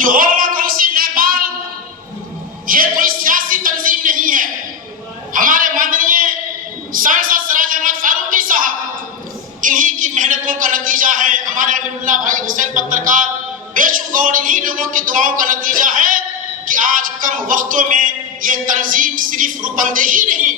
कि उलमा काउंसिल नेपाल ये कोई सियासी तंजीम नहीं है। हमारे माननीय सांसद सिराज अहमद फारूकी साहब इन्हीं की मेहनतों का नतीजा है। हमारे अमीरुल्लाह भाई हुसैन पत्रकार बेशु गौड़ इन्हीं लोगों की दुआओं का नतीजा है कि आज कम वक्तों में ये तंजीम सिर्फ रूपंदेही नहीं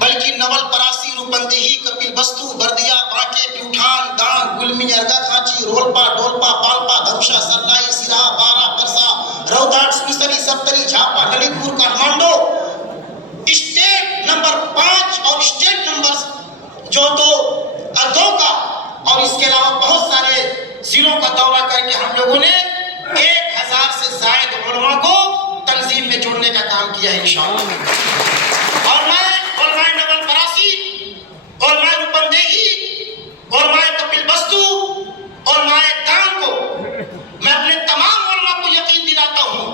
बल्कि नवल परासी रूपंदेही कपिल वस्तु बर्दिया बांके प्यूठान दान गुलमी अर्गा खांची रोलपा डोलपा पालपा धरुषा सरलाई सिरा बारा परसा रौदाट सुसरी सप्तरी झापा ललितपुर काठमांडू स्टेट नंबर 5 और स्टेट नंबर जो दो का और इसके अलावा बहुत सारे जिलों का दौरा करके हम लोगों ने 1000 से ज्यादा उलमा को तंजीम में जोड़ने का काम किया है इंशाअल्लाह। और मैं उलमाए नवल परासी, उलमाए रूपंदेही, उलमाए कपिल वस्तु, उलमाए दान को मैं अपने तमाम उलमा को यकीन दिलाता हूँ।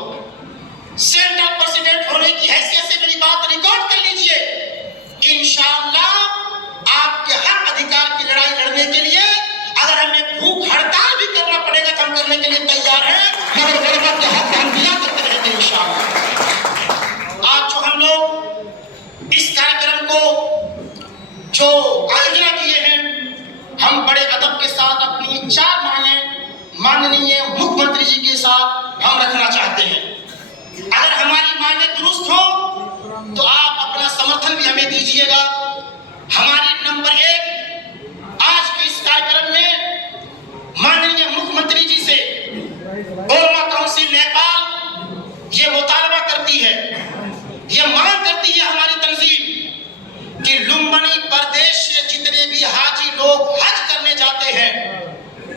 सेंट्रल प्रेसिडेंट होने की हैसियत से मेरी बात रिकॉर्ड कर लीजिए। इंशाअल्लाह आपके हर अधिकार की लड़ाई लड़ने के लिए अगर हमें भूख हड़ताल भी करना पड़ेगा तो हम करने के लिए तैयार हैं, मगर उलमा के हक हम दिया करते रहेंगे इंशाअल्लाह। आज जो हम लोग इस कार्यक्रम को जो आयोजना किए हैं, हम बड़े अदब के साथ अपनी 4 मांगें माननीय मुख्यमंत्री जी के साथ हम रखना चाहते हैं। अगर हमारी मांगें दुरुस्त हो तो आप अपना समर्थन भी हमें दीजिएगा। हमारी नंबर 1 आज के इस कार्यक्रम में माननीय मुख्यमंत्री जी से उलमा काउंसिल नेपाल ये मुतालबा करती है, ये मांग करती है हमारी तंजीम कि लुम्बिनी प्रदेश से जितने भी हाजी लोग हज करने जाते हैं,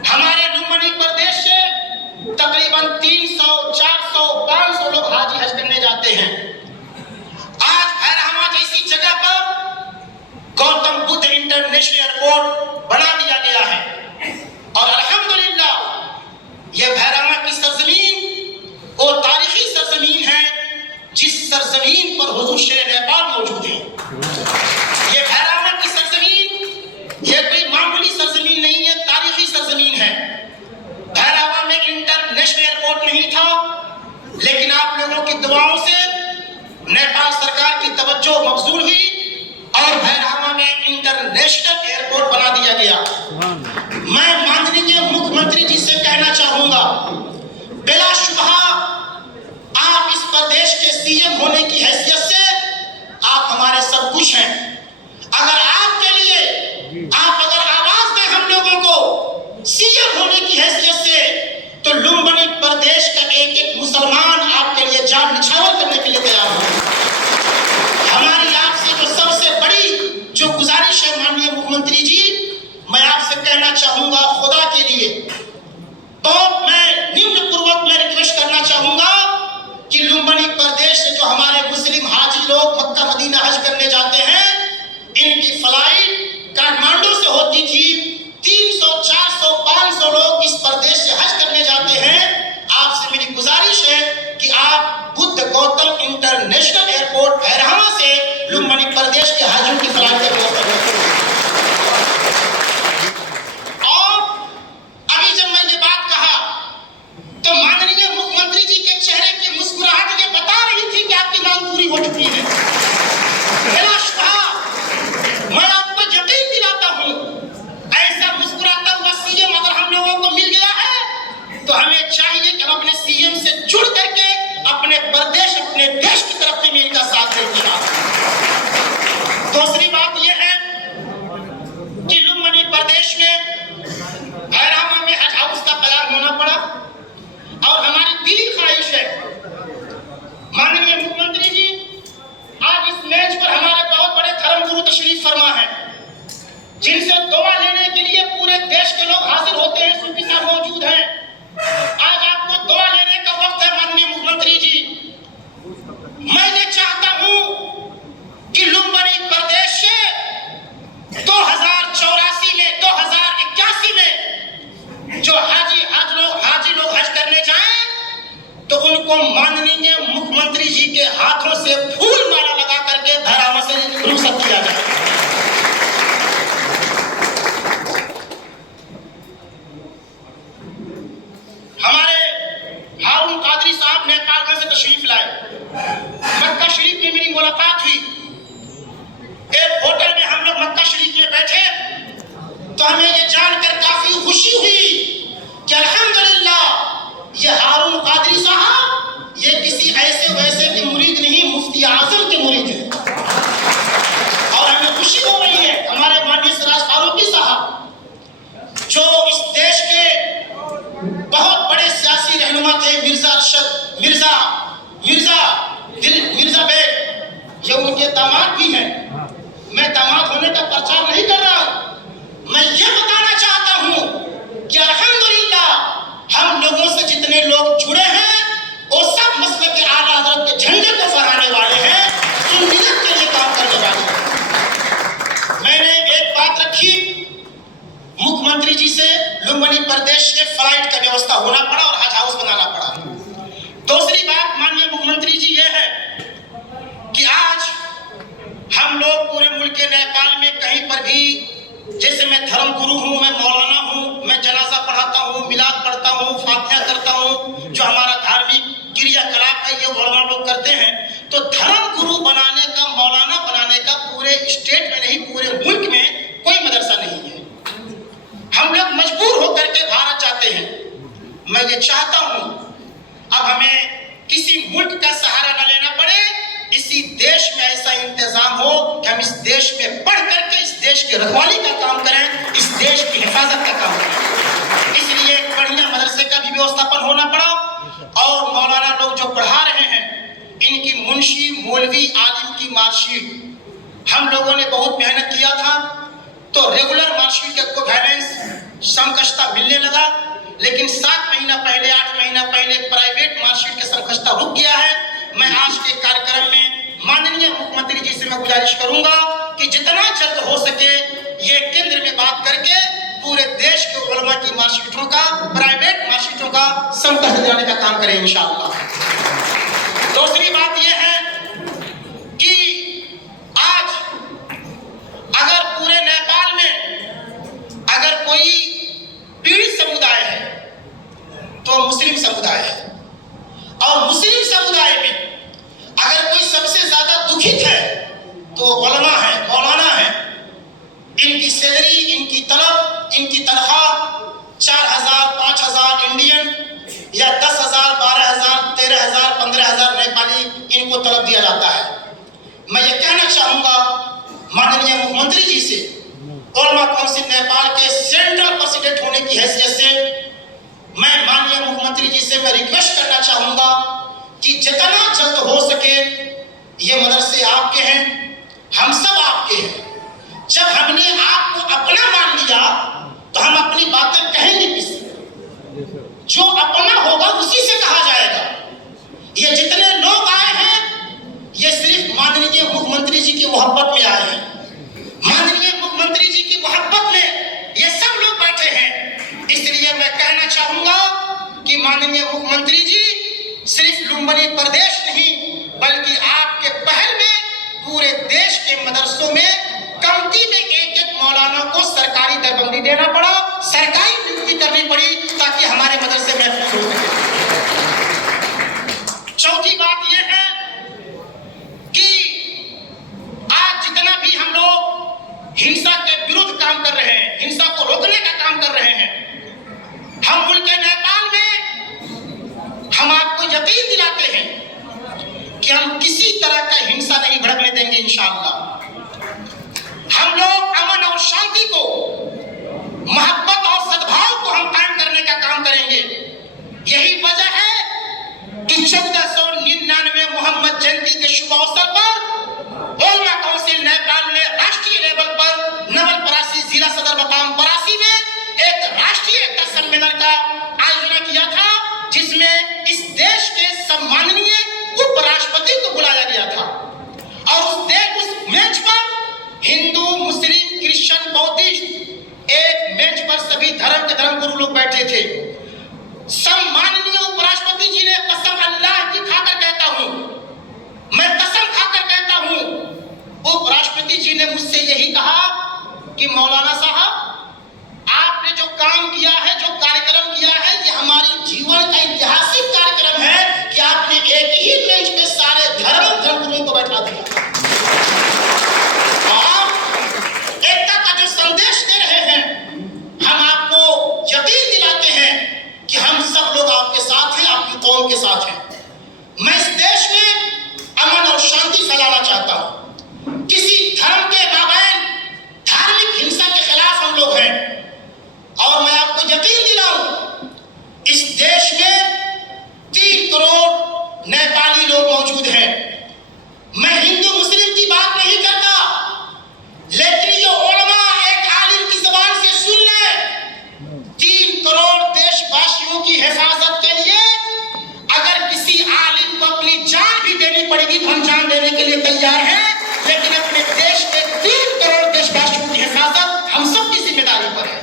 हमारे लुम्बिनी प्रदेश से तकरीबन 300, 400, 500 लोग हाजी हज करने जाते हैं। आज भैरहवा जैसी जगह पर गौतम बुद्ध इंटरनेशनल एयरपोर्ट बना दिया गया है और अल्हम्दुलिल्लाह ये भैरहवा की सरजमीन वो तारीखी सरजमीन है जिस सरजमीन पर हुजूर शेर नेपाल मौजूद है। ये भैरहवा की सरजमीन ये कोई मामूली सरजमीन नहीं है, तारीखी सरजमीन है। भैरहवा में इंटरनेशनल एयरपोर्ट नहीं था, लेकिन आप लोगों की दुआओं से नेपाल सरकार की तवज्जो मबजूल हुई और भैरहवा में इंटरनेशनल एयरपोर्ट बना दिया गया। मैं माननीय मुख्यमंत्री जी से कहना चाहूंगा, बिलाशुबहा आप इस प्रदेश के सीएम होने की हैसियत से आप हमारे सब कुछ हैं। अगर आपके लिए आप अगर आवाज दें हम लोगों को सीएम होने की हैसियत से तो लुम्बिनी प्रदेश का एक मुसलमान आपके लिए जान निछावर करने के लिए तैयार हो। हमारी आपसे जो सबसे बड़ी जो गुजारिश है माननीय मुख्यमंत्री जी, मैं आपसे कहना चाहूंगा खुदा के लिए तो मैं निम्न पूर्वक मैं रिक्वेस्ट करना चाहूंगा कि लुम्बिनी प्रदेश से जो हमारे मुस्लिम हाजी लोग मक्का मदीना हज करने जाते हैं, इनकी फ्लाइट काठमांडू से होती थी। 300, 400, 500 लोग इस प्रदेश से हज करने जाते हैं। आपसे मेरी गुजारिश है कि आप बुद्ध गौतम इंटरनेशनल एयरपोर्ट भैरहवा से लुम्बिनी प्रदेश के हाजियों की फ्लाइट का व्यवस्था करें। और अभी जब मैं ये बात कहा तो माननीय मुख्यमंत्री जी के चेहरे की मुस्कुराहट ये बता रही थी कि आपकी मांग पूरी हो चुकी है। मैं आपको यकीन दिलाता हूं, ऐसा मुस्कुराता हुआ सीएम अगर हम लोगों को मिल गया है तो हमें चाहिए कि हम अपने सीएम से जुड़ करके अपने प्रदेश अपने देश की तरफ में इनका साथ देंगे। दूसरी बात यह है कि लुम्बिनी प्रदेश में भैरहवा में हज हाउस का कयाम होना पड़ा और हमारी दिली ख्वाहिश है माननीय मुख्यमंत्री जी, आज इस मेज पर हमारे बहुत बड़े धर्मगुरु तशरीफ फरमा है जिनसे दुआ लेने के लिए पूरे देश के लोग हाजिर होते हैं, सूफी साहब मौजूद हैं। आज आपको दुआ लेने का वक्त है माननीय मुख्यमंत्री जी। मैं ये चाहता हूं कि लुम्बिनी प्रदेश से 2084 में 2081 में जो हाजी लोग हज करने जाएं तो उनको माननीय मुख्यमंत्री जी के हाथों से फूल माला लगा करके भैरहवा से रुखसत किया जाए। हमें ये जानकर काफी खुशी हुई कि अल्हम्दुलिल्लाह ये हारून कादरी साहब ये किसी ऐसे वैसे के मुरीद नहीं, मुफ्ती आजम के मुरीद हैं। और हमें खुशी हो रही है हमारे माननीय सिराज फारूकी साहब जो इस देश के बहुत बड़े सियासी रहनुमा थे, मिर्जा बेग, ये उनके दामाद भी हैं। मैं दामाद होने का प्रचार नहीं कर रहा हूं, मैं ये बताना चाहता हूं कि अल्हम्दुलिल्लाह हम लोगों से जितने लोग जुड़े हैं वो सब मसले के आला हज़रत के झंडे को फहराने वाले हैं, सुन्नियत के लिए काम करने वाले हैं। मैंने एक बात रखी मुख्यमंत्री जी से, लुम्बिनी प्रदेश के फ्लाइट का व्यवस्था होना पड़ा और हज हाउस बनाना पड़ा। दूसरी बात माननीय मुख्यमंत्री जी ये है कि आज हम लोग पूरे मुल्क के नेपाल में कहीं पर भी, जैसे मैं धर्म गुरु हूँ, मैं मौलाना हूँ, मैं जनाजा पढ़ाता हूँ, मिलाद पढ़ता हूँ, फातिहा करता हूँ, जो हमारा धार्मिक क्रियाकलाप है ये उलमा लोग करते हैं, तो धर्म गुरु बनाने का, मौलाना बनाने का पूरे स्टेट में नहीं पूरे मुल्क में कोई मदरसा नहीं है। हम लोग मजबूर होकर के भारत जाते हैं। मैं ये चाहता हूँ अब हमें किसी मुल्क का सहारा न लेना पड़े, इसी देश में ऐसा इंतजाम हो कि हम इस देश में पढ़ करके इस देश की रखवाली का काम करें, इस देश की हिफाजत का काम करें। इसलिए एक बढ़िया मदरसे का भी व्यवस्थापन होना पड़ा और मौलाना लोग जो पढ़ा रहे हैं इनकी मुंशी, मौलवी, आलिम की मार्कशीट हम लोगों ने बहुत मेहनत किया था, तो रेगुलर मार्कशीट का इक्विवेलेंस समकक्षता मिलने लगा, लेकिन 7 महीना पहले, 8 महीना पहले प्राइवेट मार्कशीट का समकक्षता रुक गया है। मैं आज के कार्यक्रम में माननीय मुख्यमंत्री जी से मैं गुजारिश करूंगा कि जितना जल्द हो सके ये केंद्र में बात करके पूरे देश के उलमा की मार्कशीटों का, प्राइवेट मार्कशीटों का समकक्ष दिलाने का काम करें इंशाअल्लाह। दूसरी बात यह है कि आज अगर पूरे नेपाल में अगर कोई पीड़ित समुदाय है तो मुस्लिम समुदाय है, और मुस्लिम समुदाय में अगर कोई सबसे ज्यादा दुखित है तो उलमा है, मौलाना है। इनकी सैलरी, इनकी तलब, इनकी तनख्वाह 4,000, 5,000 इंडियन या 10,000, 12,000, 13,000, 15,000 नेपाली इनको तलब दिया जाता है। मैं ये कहना चाहूंगा माननीय मुख्यमंत्री जी से, उलमा काउंसिल नेपाल के सेंट्रल प्रेसिडेंट होने की हैसियत से मैं माननीय मुख्यमंत्री जी से मैं रिक्वेस्ट करना चाहूंगा कि जितना जल्द हो सके ये मदरसे आपके हैं, हम सब आपके हैं। जब हमने आपको अपना मान लिया तो हम अपनी बातें कहेंगे किससे? जो अपना होगा उसी से कहा जाएगा। ये जितने लोग आए हैं ये सिर्फ माननीय मुख्यमंत्री जी की मोहब्बत में आए हैं। माननीय मुख्यमंत्री जी की मोहब्बत में ये सब लोग बैठे हैं। इसलिए मैं कहना चाहूंगा कि माननीय मुख्यमंत्री जी सिर्फ लुम्बिनी प्रदेश नहीं बल्कि आपके पहल में पूरे देश के मदरसों में कमती में एक मौलाना को सरकारी दरबंदी देना पड़ा, सरकारी नियुक्ति करनी पड़ी ताकि हमारे मदरसे महफूज हो सके। चौथी बात यह है कि आज जितना भी हम लोग हिंसा के विरुद्ध काम कर रहे हैं, हिंसा को रोकने का काम कर रहे हैं, हम मुल्क नेपाल में हम आपको यकीन दिलाते हैं कि हम किसी तरह का हिंसा नहीं भड़कने देंगे इंशाअल्लाह। हम लोग अमन और शांति को, मोहब्बत और सद्भाव को हम कायम करने का काम करेंगे। यही वजह है कि 1499 मोहम्मद जयंती के शुभ अवसर पर उलमा काउंसिल नेपाल ने राष्ट्रीय लेवल पर नवलपरासी जिला सदर मकाम परासी में एक राष्ट्रीय एकता सम्मेलन का आयोजन किया था, जिसमें इस देश के सम्माननीय उपराष्ट्रपति को बुलाया गया था। और उस मंच पर हिंदू, मुस्लिम, क्रिश्चियन, बौद्धिस्ट एक मंच पर सभी धर्म के धर्मगुरु लोग बैठे थे। सम्माननीय उपराष्ट्रपति जी ने कसम अल्लाह की खाकर कहता हूं, मैं कसम खाकर कहता हूं, उपराष्ट्रपति जी ने मुझसे यही कहा कि मौलाना साहब आपने जो काम किया है, जो कार्यक्रम किया है, ये हमारी जीवन का ऐतिहासिक कार्यक्रम है कि आपने एक ही मंच पे सारे धर्मगुरुओं को बैठा दिया और एकता का जो संदेश दे रहे हैं कौम के साथ हैं। मैं इस देश में अमन और शांति फैलाना चाहता हूं। किसी धर्म के माबैन धार्मिक हिंसा के खिलाफ हम लोग हैं। और मैं आपको यकीन दिलाऊं, इस देश में 3 करोड़ नेपाली लोग मौजूद हैं। मैं हिंदू मुस्लिम की बात नहीं करता, लेकिन जो उलमा एक आलिम की ज़बान से सुन ले, 3 करोड़ देशवासियों की हिफाजत के लिए अगर किसी आलिम को अपनी जान भी देनी पड़ेगी तो हम जान देने के लिए तैयार हैं। लेकिन अपने देश में 3 करोड़ देशवासियों की हिफाजत हम सब की जिम्मेदारी पर है।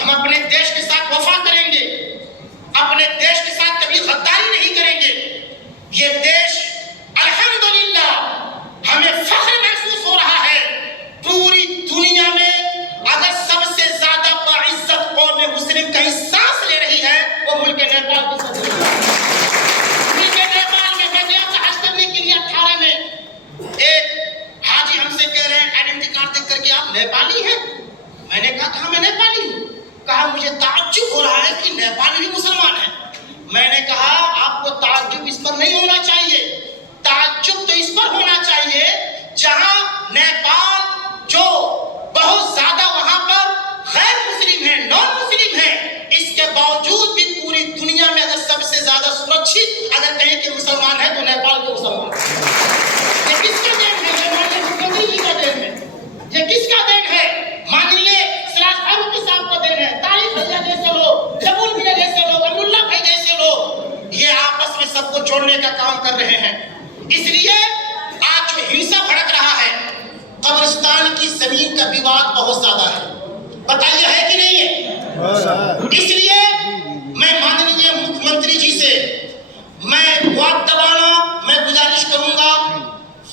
हम अपने देश के साथ वफा करेंगे, अपने देश के साथ कभी गद्दारी नहीं करेंगे। ये देश अल्हम्दुलिल्लाह हमें फख्र महसूस हो रहा है। पूरी दुनिया में अगर सबसे ज्यादा बाइज्जत कौम मुस्लिम कहीं सांस ले रही है वो मुल्क नेपाल की सरजमीं है। मुल्क नेपाल में मैं गया था हज करने के लिए 18 में। एक हाजी हमसे कह रहे हैं आइडेंटिटी कार्ड देख करके आप नेपाली हैं? मैंने कहा मैं नेपाली हूँ। कहा मुझे ताज्जुब हो रहा है कि नेपाली भी मुसलमान है। मैंने कहा आपको ताज्जुब इस पर नहीं होना चाहिए, ताज्जुब तो इस पर होना चाहिए जहां नेपाल जो बहुत ज्यादा वहां पर गैर मुस्लिम है, नॉन मुस्लिम है, इसके बावजूद भी पूरी दुनिया में अगर सबसे ज्यादा सुरक्षित अगर कहीं के मुसलमान है तो नेपाल के मुसलमान। ये किसका देन है? माननीय मुख्यमंत्री जी का देन है। ये किसका देन है? माननीय सिराज फारूकी साहब का देन है। तारिक भैया जैसे लोग, जबुल भैया जैसे लोग, अब्दुल्ला भाई जैसे लोग ये आपस में सबको जोड़ने का काम कर रहे हैं। इसलिए आज जो हिंसा भड़क रहा है, कब्रिस्तान की जमीन का विवाद बहुत ज्यादा है, बताइए है कि नहीं है? इसलिए मैं माननीय मुख्यमंत्री जी से मैं वक्त दबाना मैं गुजारिश करूंगा,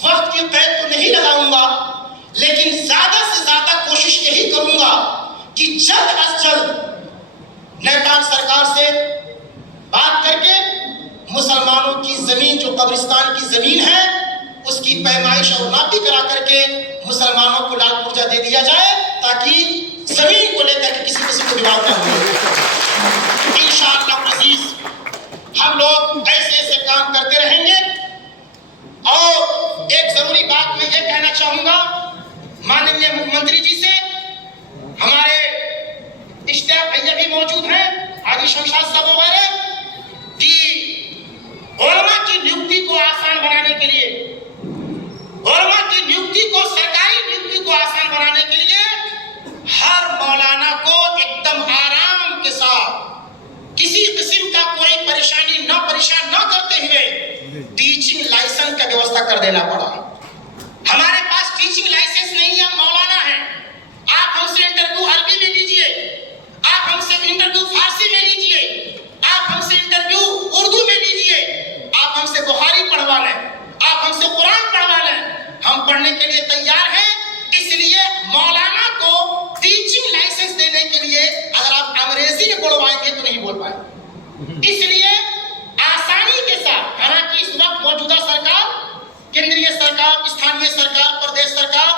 वक्त की कैद तो नहीं लगाऊंगा, लेकिन ज्यादा से ज्यादा कोशिश यही करूंगा कि जल्द अज जल्द नेपाल सरकार से बात करके मुसलमानों की जमीन जो कब्रिस्तान की जमीन है उसकी पैमाइश और नापी करा करके मुसलमानों को लाल पुर्जा दे दिया जाए, ताकि जमीन को लेकर के किसी किसी को विवाद न हो। इंशाअल्लाह अज़ीज हम लोग ऐसे ऐसे काम करते रहेंगे। और एक जरूरी बात मैं ये कहना चाहूंगा माननीय मुख्यमंत्री जी से, हमारे इश्तियाक भैया भी मौजूद हैं, हाजी शमशाद साहब वगैरह, कि उलमा की नियुक्ति को आसान बनाने के लिए, उलमा की नियुक्ति को, सरकारी नियुक्ति को आसान बनाने के लिए हर मौलाना को एकदम आराम के साथ किसी किस्म का कोई परेशानी न परेशान न करते हुए टीचिंग लाइसेंस का व्यवस्था कर देना पड़ा। हमारे पास टीचिंग लाइसेंस नहीं है, मौलाना है। आप हमसे इंटरव्यू अरबी में लीजिए, आप हमसे इंटरव्यू फारसी में लीजिए, आप हमसे इंटरव्यू उर्दू में लीजिए, आप हमसे बुखारी पढ़वा लें, आप हमसे कुरान पढ़वा लें, हम पढ़ने के लिए तैयार हैं। इसलिए मौलाना को टीचिंग लाइसेंस देने के लिए अगर आप अंग्रेजी में बोलवाएंगे तो नहीं बोल पाएंगे। इसलिए आसानी के साथ, हालांकि इस वक्त मौजूदा सरकार, केंद्रीय सरकार, स्थानीय सरकार, प्रदेश सरकार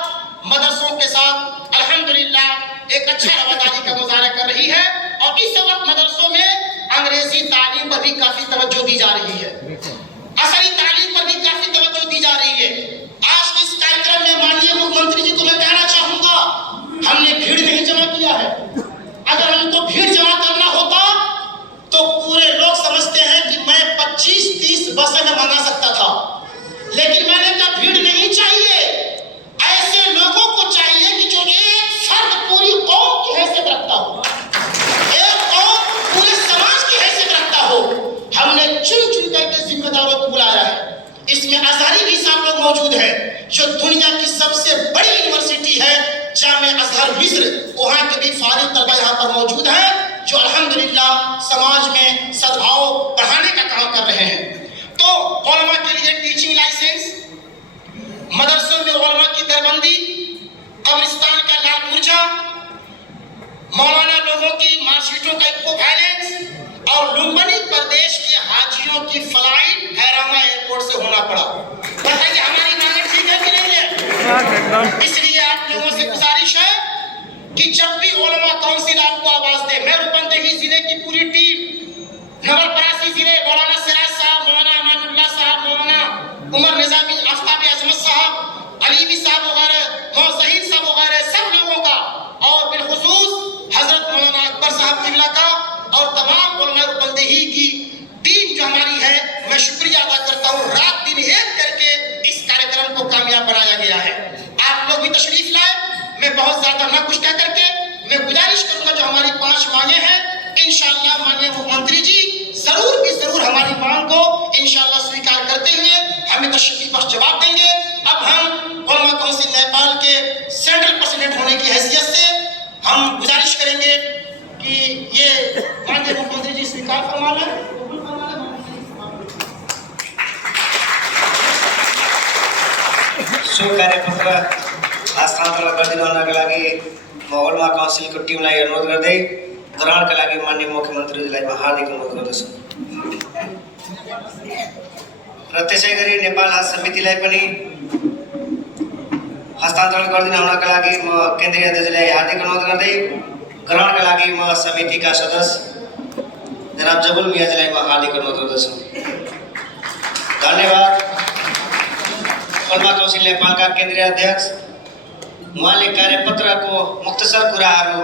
मदरसों के साथ अल्हम्दुलिल्लाह एक अच्छा रवादारी का मुजाहरा कर रही है। और इस वक्त मदरसों में अंग्रेजी तालीम पर भी काफी तवज्जो दी जा रही है, असली तालीम पर भी काफी तवज्जो दी जा रही है। आज के इस कार्यक्रम में माननीय मुख्यमंत्री जी को मैं कहना चाहूंगा, हमने भीड़ नहीं जमा किया है। अगर हमको भीड़ जमा करना होता तो पूरे लोग समझते हैं कि मैं 25-30 बसें में मंगा सकता था, लेकिन मैंने कहा भीड़ नहीं चाहिए, ऐसे लोगों को चाहिए कि जो एक फर्द पूरी कौम की हैसियत रखता हो, एक कौम पूरे समाज की हैसियत रखता हो। हमने चुन चुन करके जिम्मेदारों को बुलाया है। इसमें अजहरी भी साहब लोग मौजूद हैं, जो दुनिया की सबसे बड़ी यूनिवर्सिटी है जामे अजहर मिस्र, वहां के भी फारिग तलबा यहाँ पर मौजूद हैं, जो अल्हम्दुलिल्लाह समाज में सद्भाव बढ़ाने का काम कर रहे हैं। तो उलमा के लिए टीचिंग लाइसेंस, मदरसों में उलमा की दरबंदी, कब्रिस्तान का लाल पुर्जा, मौलाना लोगों की मार्कशीटों का इक्विवेलेंस, और लुम्बिनी प्रदेश के हाजियों की फ्लाइट हैरामा एयरपोर्ट से होना पड़ा। बताइए हमारी मांगे ठीक है कि नहीं है? इसलिए आप लोगों से गुजारिश है कि जब भी उलमा काउंसिल आपको आवाज दे, मैं रूपंदेही जिले की पूरी टीम, नवलपरासी जिले मौलाना साहब किबला का और तमाम उलमा बंदेही की टीम जो हमारी है, मैं शुक्रिया अदा करता हूँ। रात दिन एक करके इस कार्यक्रम को कामयाब बनाया गया है। आप लोग भी तशरीफ लाए। मैं बहुत ज्यादा ना कुछ कह करके मैं गुजारिश करूंगा, जो हमारी 5 मांगे हैं इंशाअल्लाह माननीय मुख्यमंत्री जी जरूर भी जरूर हमारी मांग को इंशाअल्लाह स्वीकार करते हुए हमें तशरीफ बख्श जवाब देंगे। अब हम उलमा काउंसिल नेपाल के सेंट्रल प्रेसिडेंट होने की हैसियत से हम गुजारिश करेंगे कि ये माननीय मुख्यमंत्री जी स्वीकार फरमा लें। शुभ कार्यपत्र हस्तान्तरण गरिदिनका लागि म उलमा काउन्सिलको टिमलाई अनुरोध गर्दै ग्रहणका लागि माननीय मुख्यमन्त्रीजीलाई म हार्दिक अनुरोध गर्दछु। र त्यसै गरी नेपाल हज समितिलाई पनि हस्तान्तरण गरिदिन हुनका लागि म केन्द्रीय अध्यक्षलाई हार्दिक अनुरोध गर्दै ग्रहणका लागि म समितिका सदस्य जनाब जबुल मियाजीलाई म हार्दिक अनुरोध गर्दछु। धन्यवाद। उलमा काउन्सिल नेपालका केन्द्रीय अध्यक्ष, उहाँले कार्यपत्रको मुख्तसर कुराहरू